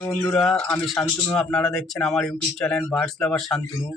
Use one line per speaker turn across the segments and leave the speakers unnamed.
বন্ধুরা, আমি শান্তনু, আপনারা দেখছেন আমার YouTube channel birds lover Shantanu.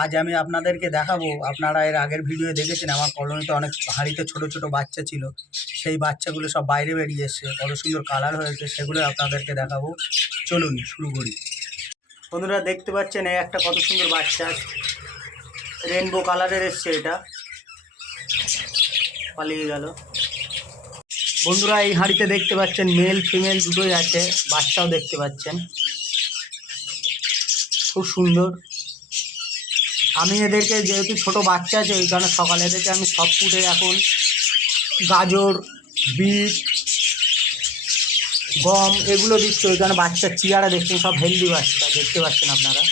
আজ আমি আপনাদেরকে দেখাবো, আপনারা এর আগের ভিডিও দেখেছেন, আমার কলোনিতে অনেক হাঁড়িতে ছোট ছোট বাচ্চা ছিল। সেই বাচ্চাগুলো সব বাইরে বেরিয়ে এসছে, কত সুন্দর কালার হয়েছে, সেগুলো আপনাদেরকে দেখাবো। চলুন, শুরু করি। বন্ধুরা, দেখতে পাচ্ছেন এই একটা কত সুন্দর বাচ্চা। রেনবো কালারের এসছে এটা। পালিয়ে গেল। বন্ধুরা এই হাঁড়িতে দেখতে পাচ্ছেন মেল ফিমেল দুটোই আছে, বাচ্চাও দেখতে পাচ্ছেন। খুব সুন্দর। আমি এদেরকে যেহেতু ছোট বাচ্চা আছে, ওই কারণে সকালে এদেরকে আমি সব ফুটে এখন গাজর, বিট, গম এগুলো দিচ্ছি, ওই কারণে বাচ্চার চেয়ারা দেখছেন, সব হেলদি বাচ্চা, দেখতে পাচ্ছেন আপনারা।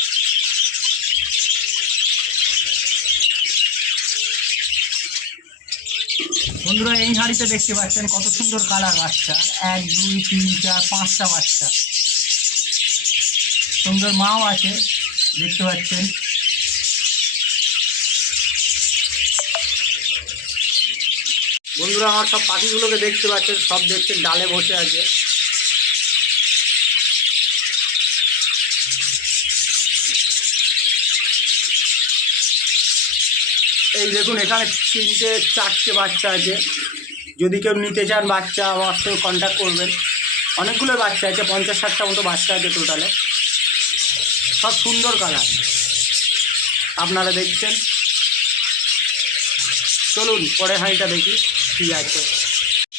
বন্ধুরা, এই হাঁড়িতে দেখতে পাচ্ছেন কত সুন্দর কালার বাচ্চা। এক, দুই, তিন, চার, পাঁচটা বাচ্চা। সুন্দর মাও আছে, দেখতে পাচ্ছেন। বন্ধুরা, আমার সব পাখিগুলোকে দেখতে পাচ্ছেন, সব দেখছেন, ডালে বসে আছে। এই দেখুন, এখানে তিনটে, চারটে বাচ্চা আছে। যদি কেউ নিতে চান বাচ্চা আমার সঙ্গে কন্ট্যাক্ট করবেন। অনেকগুলো বাচ্চা আছে, পঞ্চাশ, ষাটটা মতো বাচ্চা আছে টোটালে সব সুন্দর কালার আপনারা দেখছেন। চলুন পরে হাঁড়িটা দেখি কী আছে।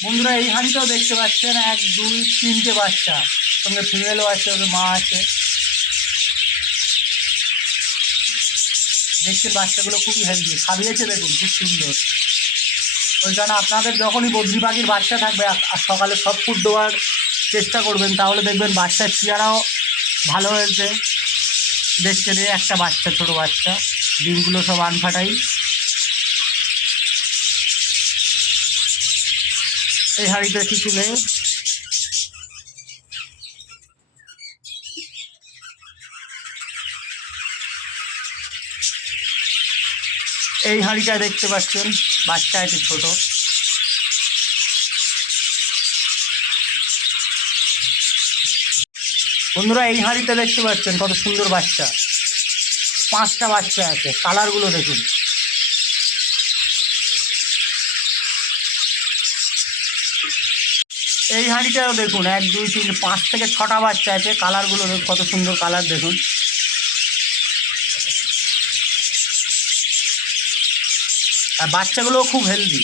বন্ধুরা, এই হাঁড়িটাও দেখতে পাচ্ছেন, এক, দুই, তিনটে বাচ্চা। সঙ্গে ফিমেলও আছে, ওদের মা আছে। দেখছেন বাচ্চাগুলো খুবই হেলদি খাবিয়েছে দেখুন, খুব সুন্দর। ওই কারণে আপনাদের যখনই বদ্রি পাখির বাচ্চা থাকবে আর সকালে সব ফুড দেওয়ার চেষ্টা করবেন, তাহলে দেখবেন বাচ্চার চেয়ারাও ভালো হয়েছে। দেখছেন এই একটা বাচ্চা, ছোট বাচ্চা, ডিমগুলো সব আনফাটাই। এই হাঁড়িতে কিছু নেই। এই হাঁড়িটা দেখতে পাচ্ছেন, বাচ্চা আছে ছোট। বন্ধুরা, এই হাঁড়িতে দেখতে পাচ্ছেন, কত সুন্দর বাচ্চা। পাঁচটা বাচ্চা আছে, কালারগুলো দেখুন। এই হাঁড়িটাও দেখুন, এক, দুই, তিন, পাঁচ থেকে ছটা বাচ্চা আছে, কালারগুলো কত সুন্দর কালার দেখুন। আর বাচ্চাগুলোও খুব হেলদি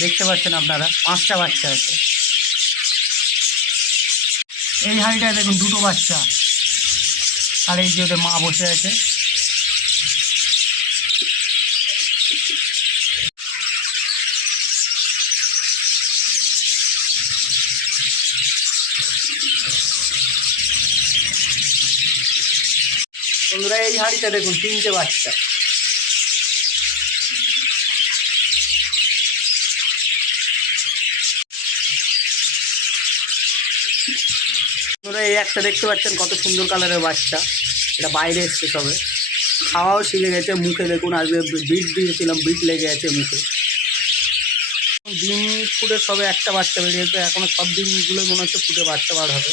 দেখতে পাচ্ছেন আপনারা, পাঁচটা বাচ্চা আছে। এই হাঁড়িটায় দেখুন, দুটো বাচ্চা। আর এই যে ওদের মা বসে আছে। বন্ধুরা, এই হাঁড়িটা দেখুন, তিনটে বাচ্চা। বন্ধুরা এই একটা দেখতে পাচ্ছেন কত সুন্দর কালারের বাচ্চা এটা বাইরে এসছে সবে। খাওয়াও শিখে গেছে, মুখে দেখুন আজকে বিট দিয়েছিলাম, বিট লেগে গেছে মুখে। ডিম ফুটে সবে একটা বাচ্চা বেরিয়েছে এখনও সব ডিমগুলোই মনে হচ্ছে ফুটে বাচ্চা বার হবে।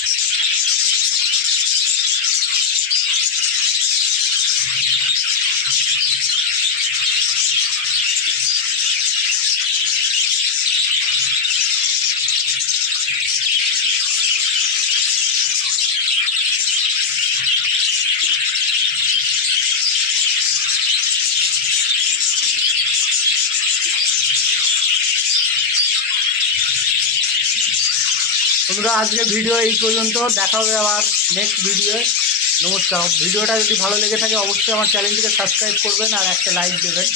বন্ধুরা আজকে ভিডিও এই পর্যন্ত। দেখা হবে আবার নেক্সট ভিডিও নমস্কার। ভিডিওটা যদি ভালো লেগে থাকে, অবশ্যই আমার চ্যানেলটিকে সাবস্ক্রাইব করবেন আর একটা লাইক দেবেন।